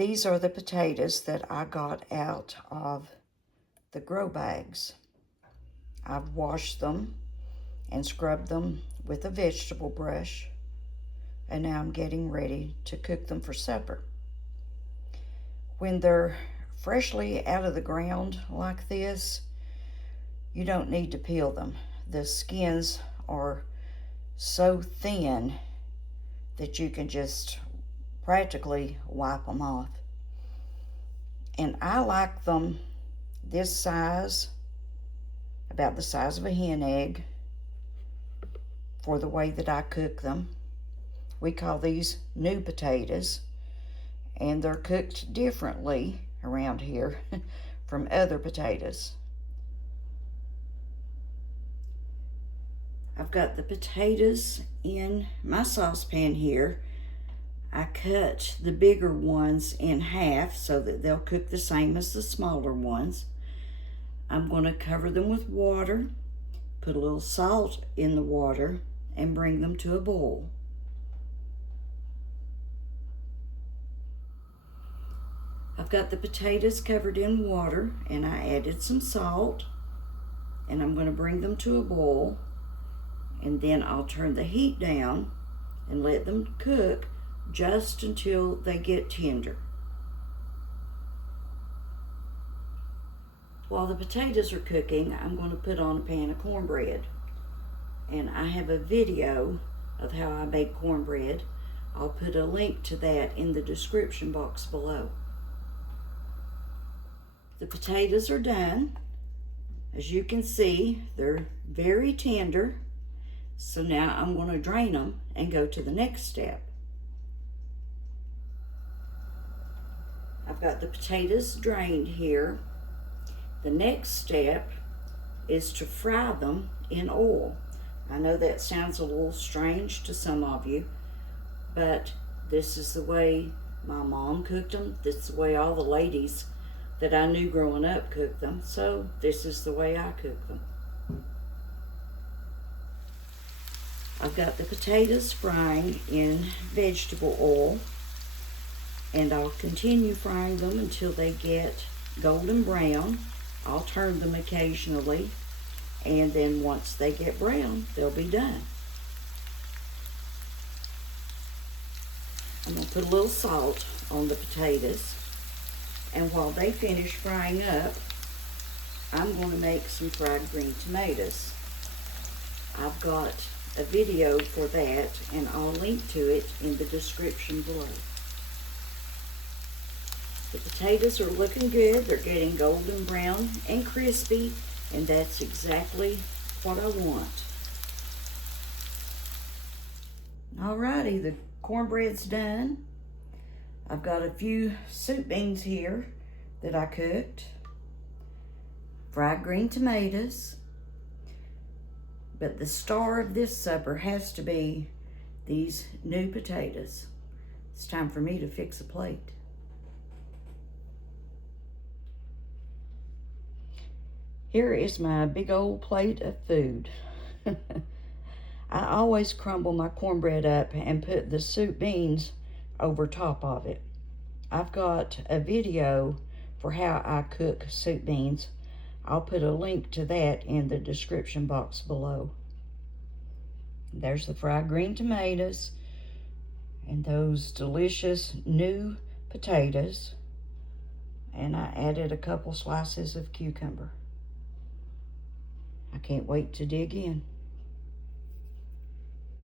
These are the potatoes that I got out of the grow bags. I've washed them and scrubbed them with a vegetable brush, and now I'm getting ready to cook them for supper. When they're freshly out of the ground like this, you don't need to peel them. The skins are so thin that you can just practically wipe them off. And I like them this size, about the size of a hen egg, for the way that I cook them. We call these new potatoes, and they're cooked differently around here from other potatoes. I've got the potatoes in my saucepan here. I cut the bigger ones in half so that they'll cook the same as the smaller ones. I'm going to cover them with water, put a little salt in the water, and bring them to a boil. I've got the potatoes covered in water, and I added some salt, and I'm going to bring them to a boil, and then I'll turn the heat down and let them cook just until they get tender. While the potatoes are cooking, I'm going to put on a pan of cornbread. And I have a video of how I make cornbread. I'll put a link to that in the description box below. The potatoes are done. As you can see, they're very tender. So now I'm going to drain them and go to the next step. I've got the potatoes drained here. The next step is to fry them in oil. I know that sounds a little strange to some of you, but this is the way my mom cooked them. This is the way all the ladies that I knew growing up cooked them. So this is the way I cook them. I've got the potatoes frying in vegetable oil, and I'll continue frying them until they get golden brown. I'll turn them occasionally, and then once they get brown, they'll be done. I'm going to put a little salt on the potatoes, and while they finish frying up, I'm going to make some fried green tomatoes. I've got a video for that, and I'll link to it in the description below. The potatoes are looking good. They're getting golden brown and crispy, and that's exactly what I want. Alrighty, the cornbread's done. I've got a few soup beans here that I cooked, fried green tomatoes, but the star of this supper has to be these new potatoes. It's time for me to fix a plate. Here is my big old plate of food. I always crumble my cornbread up and put the soup beans over top of it. I've got a video for how I cook soup beans. I'll put a link to that in the description box below. There's the fried green tomatoes and those delicious new potatoes. And I added a couple slices of cucumber. I can't wait to dig in.